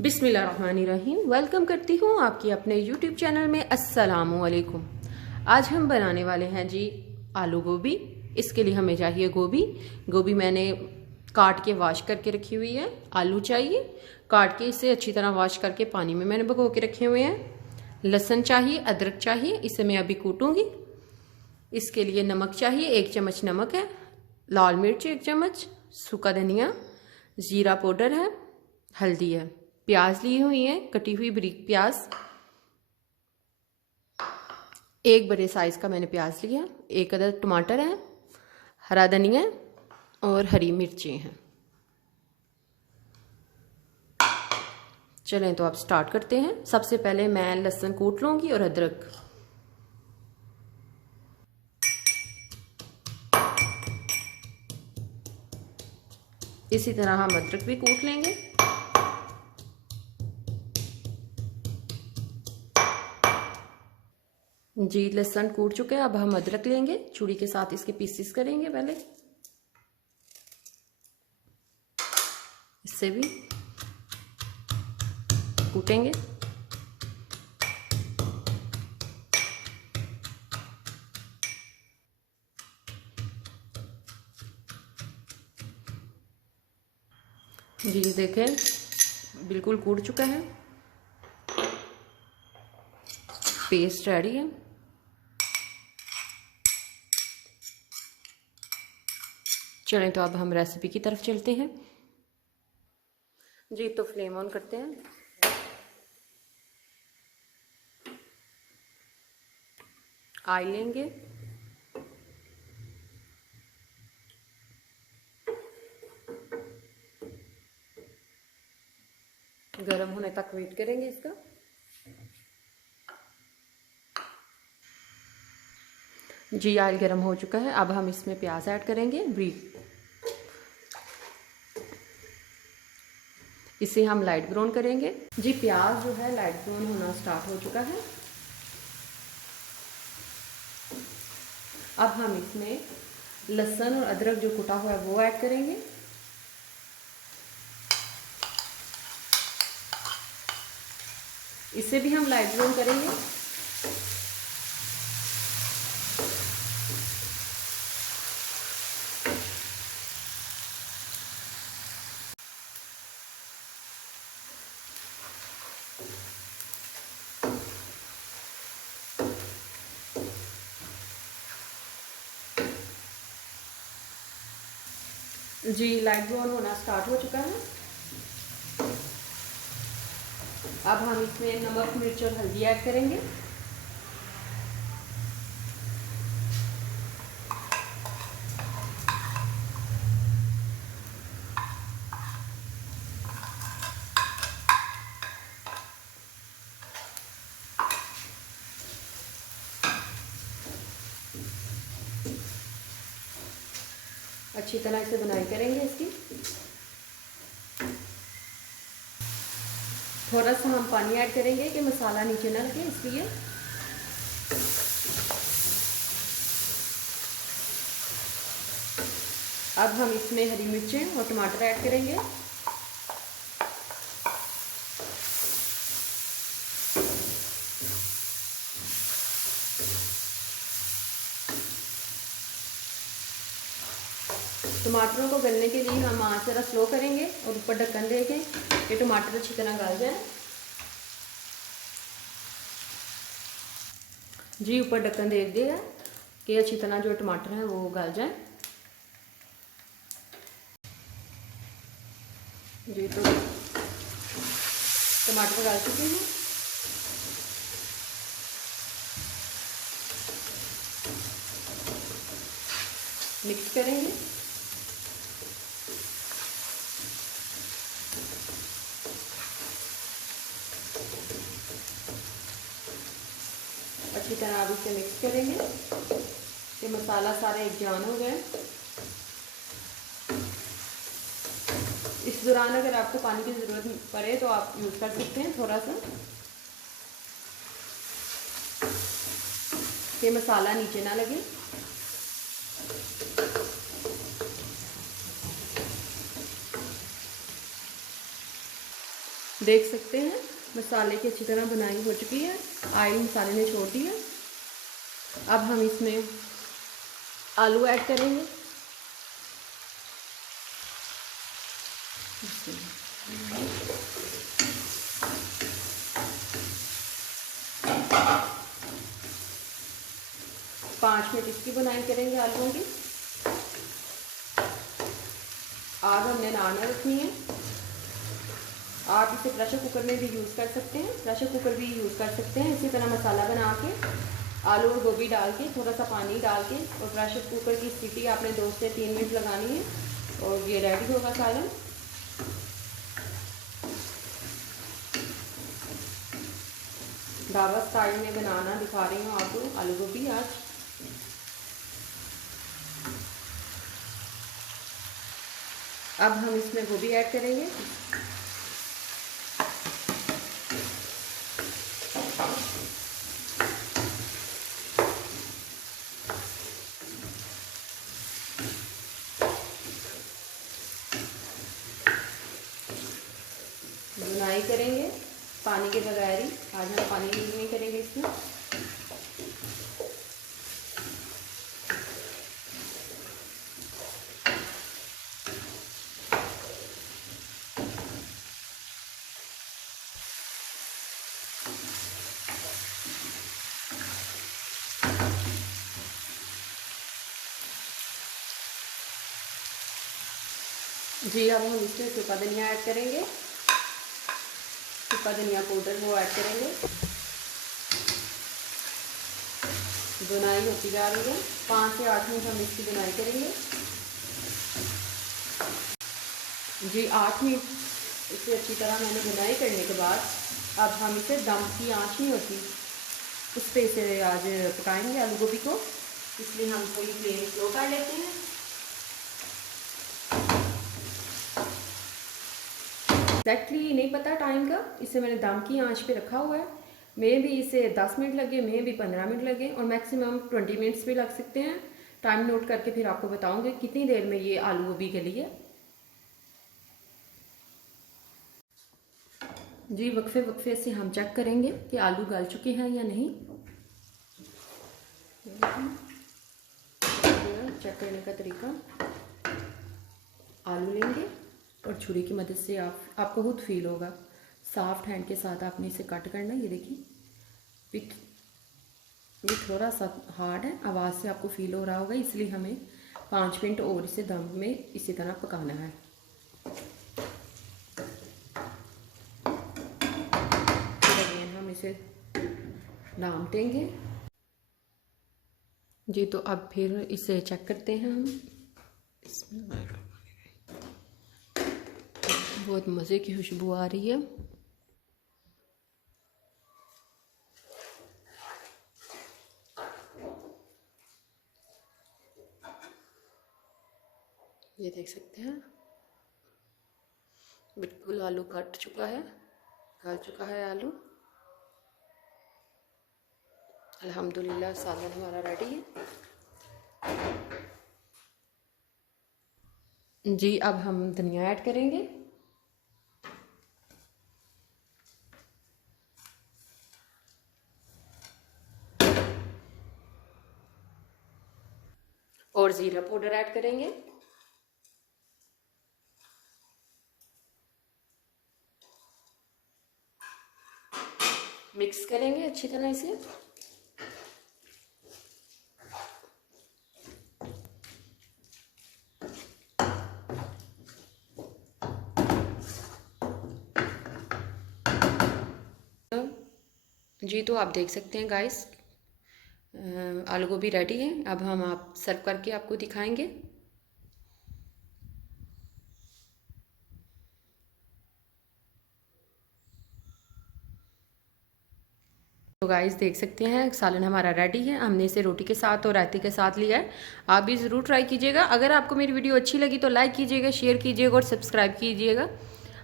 बिस्मिल्लाहिर्रहमानिर्रहीम। वेलकम करती हूँ आपकी अपने यूट्यूब चैनल में। अस्सलामु अलैकुम। आज हम बनाने वाले हैं जी आलू गोभी। इसके लिए हमें चाहिए गोभी मैंने काट के वॉश करके रखी हुई है। आलू चाहिए, काट के इसे अच्छी तरह वॉश करके पानी में मैंने भिगो के रखे हुए हैं। लहसुन चाहिए, अदरक चाहिए, इसे मैं अभी कूटूंगी। इसके लिए नमक चाहिए, 1 चम्मच नमक है, लाल मिर्च 1 चम्मच, सूखा धनिया, जीरा पाउडर है, हल्दी है, प्याज ली हुई है, कटी हुई बारीक प्याज, 1 बड़े साइज का मैंने प्याज लिया, 1 अदद टमाटर है, हरा धनिया और हरी मिर्चें हैं। चलें तो अब स्टार्ट करते हैं। सबसे पहले मैं लहसुन कूट लूंगी और अदरक। इसी तरह हम अदरक भी कूट लेंगे। जी लहसुन कूट चुके हैं, अब हम अदरक लेंगे, छुरी के साथ इसके पीसेस करेंगे। पहले इससे भी कूटेंगे। जी देखें बिल्कुल कूट चुका है, पेस्ट रेडी है। चलें तो अब हम रेसिपी की तरफ चलते हैं। जी तो फ्लेम ऑन करते हैं। ऑयल लेंगे, गरम होने तक वेट करेंगे इसका। जी ऑयल गरम हो चुका है, अब हम इसमें प्याज ऐड करेंगे ब्रीक। इसे हम लाइट ब्राउन करेंगे। जी प्याज जो है लाइट ब्राउन होना स्टार्ट हो चुका है। अब हम इसमें लहसुन और अदरक जो कुटा हुआ है वो ऐड करेंगे। इसे भी हम लाइट ब्राउन करेंगे। जी लाइट ब्राउन होना स्टार्ट हो चुका है। अब हम इसमें नमक, मिर्च और हल्दी ऐड करेंगे। अच्छी तरह इसे बुनाई करेंगे इसकी। थोड़ा सा हम पानी ऐड करेंगे कि मसाला नीचे ना लगे, इसलिए। अब हम इसमें हरी मिर्चें और टमाटर ऐड करेंगे। टमाटरों को गलने के लिए हम आंच जरा स्लो करेंगे और ऊपर ढक्कन देंगे कि टमाटर अच्छी तरह गल जाए। जी ऊपर ढक्कन दे दिया कि अच्छी तरह जो टमाटर हैं वो गल जाए। जी तो टमाटर गल चुके हैं। मिक्स करेंगे। अच्छी तरह अब इसे मिक्स करेंगे कि मसाला सारा एक जान हो गया। इस दौरान अगर आपको पानी की ज़रूरत पड़े तो आप यूज़ कर सकते हैं थोड़ा सा, कि मसाला नीचे ना लगे। देख सकते हैं मसाले की अच्छी तरह बुनाई हो चुकी है, ऑयल मसाले ने छोड़ दिया। अब हम इसमें आलू ऐड करेंगे। पाँच मिनट इसकी बुनाई करेंगे आलूओं की। आग हमने नाना रखनी है। आप इसे प्रेशर कुकर में भी यूज़ कर सकते हैं, प्रेशर कुकर भी यूज़ कर सकते हैं। इसी तरह मसाला बना के आलू और गोभी डाल के थोड़ा सा पानी डाल के और प्रेशर कुकर की सीटी आपने 2 से 3 मिनट लगानी है और ये रेडी होगा सालन। ढाबा स्टाइल में बनाना दिखा रही हूँ आपको आलू गोभी आज। अब हम इसमें गोभी ऐड करेंगे। बुनाई करेंगे पानी के बगैर ही, आज हम पानी यूज नहीं करेंगे इसमें। जी अब हम इसमें सूखा धनिया ऐड करेंगे, सूखा धनिया पाउडर वो ऐड करेंगे। बुनाई होती जा रही है, 5 से 8 मिनट हम इसकी बुनाई करेंगे। जी 8 मिनट इसे अच्छी तरह मैंने बुनाई करने के बाद अब हम इसे दम की आंच नहीं होती उस पर इसे आज पकाएंगे आलू गोभी को, इसलिए हम थोड़ी फ्लेम स्लो कर लेते हैं। एक्जैक्टली नहीं पता टाइम का, इसे मैंने दम की आंच पे रखा हुआ है। मे भी इसे 10 मिनट लगे, मे भी 15 मिनट लगे और मैक्सिमम 20 मिनट्स भी लग सकते हैं। टाइम नोट करके फिर आपको बताऊंगी कितनी देर में ये आलू गोभी गली है। जी वक्फे वक्फे से हम चेक करेंगे कि आलू गल चुके हैं या नहीं। चेक करने का तरीका, आलू लेंगे और छुरी की मदद से आपको खुद फील होगा, सॉफ्ट हैंड के साथ आपने इसे कट करना है। ये देखिए ये थोड़ा सा हार्ड है, आवाज़ से आपको फील हो रहा होगा, इसलिए हमें 5 मिनट और इसे दम में इसी तरह पकाना है। फिर हम इसे नाम देंगे। जी तो अब फिर इसे चेक करते हैं हम। बहुत मज़े की खुशबू आ रही है। ये देख सकते हैं बिल्कुल आलू कट चुका है, गल चुका है आलू। अल्हम्दुलिल्लाह सालन हमारा रेडी है। जी अब हम धनिया ऐड करेंगे। और ज़ीरा पाउडर ऐड करेंगे। मिक्स करेंगे अच्छी तरह इसे। जी तो आप देख सकते हैं गाइस आलू गोभी रेडी है। अब हम आप सर्व करके आपको दिखाएंगे। तो गाइस देख सकते हैं सालन हमारा रेडी है। हमने इसे रोटी के साथ और रायते के साथ लिया है। आप भी ज़रूर ट्राई कीजिएगा। अगर आपको मेरी वीडियो अच्छी लगी तो लाइक कीजिएगा, शेयर कीजिएगा और सब्सक्राइब कीजिएगा।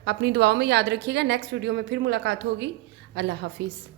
अपनी दुआओं में याद रखिएगा। नेक्स्ट वीडियो में फिर मुलाकात होगी। अल्लाह हाफिज़।